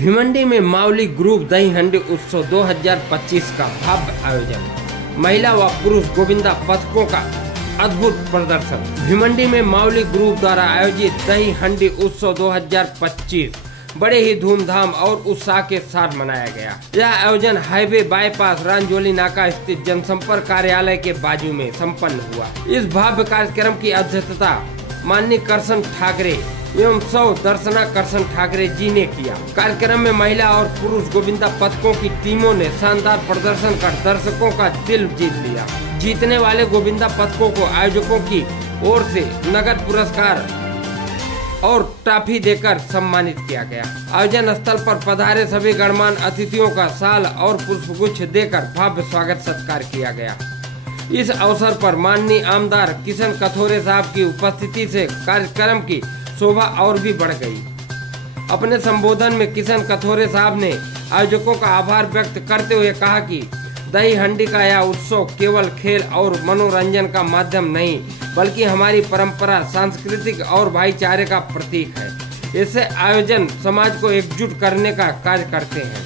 भिवंडी में मावली ग्रुप दही हंडी उत्सव 2025 का भव्य आयोजन, महिला व पुरुष गोविंदा पथकों का अद्भुत प्रदर्शन। भिवंडी में मावली ग्रुप द्वारा आयोजित दही हंडी उत्सव 2025 बड़े ही धूमधाम और उत्साह के साथ मनाया गया। यह आयोजन हाईवे बाईपास रांजोली नाका स्थित जनसंपर्क कार्यालय के बाजू में संपन्न हुआ। इस भव्य कार्यक्रम की अध्यक्षता माननीय करसन ठाकरे एवं सौ दर्शना करसन ठाकरे जी ने किया। कार्यक्रम में महिला और पुरुष गोविंदा पथकों की टीमों ने शानदार प्रदर्शन कर दर्शकों का दिल जीत लिया। जीतने वाले गोविंदा पथकों को आयोजकों की ओर से नगद पुरस्कार और ट्रॉफी देकर सम्मानित किया गया। आयोजन स्थल पर पधारे सभी गणमान्य अतिथियों का शाल और पुष्पगुच्छ देकर भव्य स्वागत सत्कार किया गया। इस अवसर पर माननीय आमदार किशन कथोरे साहब की उपस्थिति से कार्यक्रम की शोभा और भी बढ़ गई। अपने संबोधन में किशन कथोरे साहब ने आयोजकों का आभार व्यक्त करते हुए कहा कि दही हंडी का यह उत्सव केवल खेल और मनोरंजन का माध्यम नहीं बल्कि हमारी परंपरा, सांस्कृतिक और भाईचारे का प्रतीक है। इससे आयोजन समाज को एकजुट करने का कार्य करते हैं।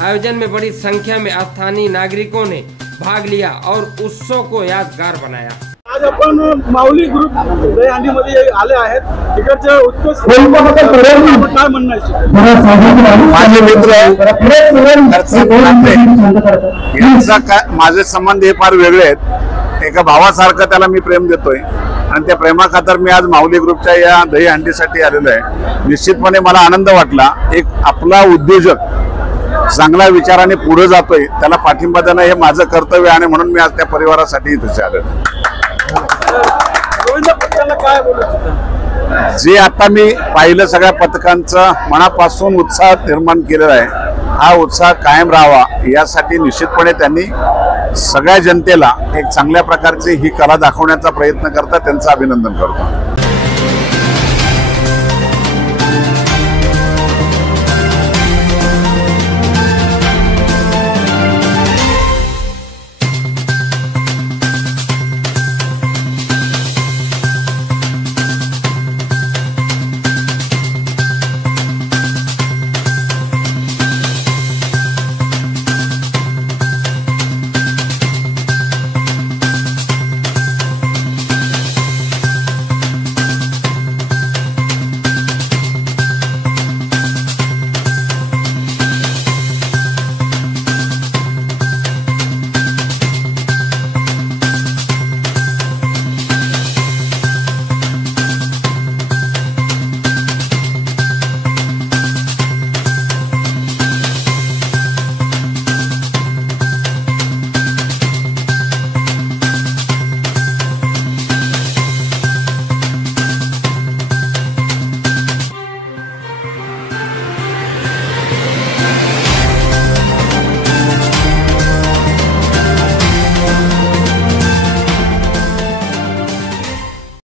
आयोजन में बड़ी संख्या में स्थानीय नागरिकों ने भाग लिया और उत्सव को यादगार बनाया। आज आपण माऊली ग्रुप दहीहंडी मध्ये आले आहेत। तिकडचे उत्कृष्ट काय म्हणणं आहे? माझे मित्र यांचा माझे संबंध हे फार वेगळे आहेत। एका भावासारखं त्याला मी प्रेम देतोय आणि त्या प्रेमाखातर मी आज माऊली ग्रुपच्या या दहीहंडीसाठी आलेलो आहे। निश्चितपणे मला आनंद वाटला। एक आपला उद्योजक चांगल्या विचाराने पुढे जातोय, त्याला पाठिंबा देणं हे माझं कर्तव्य आहे, म्हणून मी आज त्या परिवारासाठी इथे आलो। जे आता मी पाहिलं सगळ्या पथकांचा मनापासून उत्साह निर्माण केलेला आहे, हा उत्साह कायम राहावा यासाठी निश्चितपणे त्यांनी सगळ्या जनतेला एक चांगल्या प्रकारची ही कला दाखवण्याचा प्रयत्न करतात। त्यांचं अभिनंदन करतो।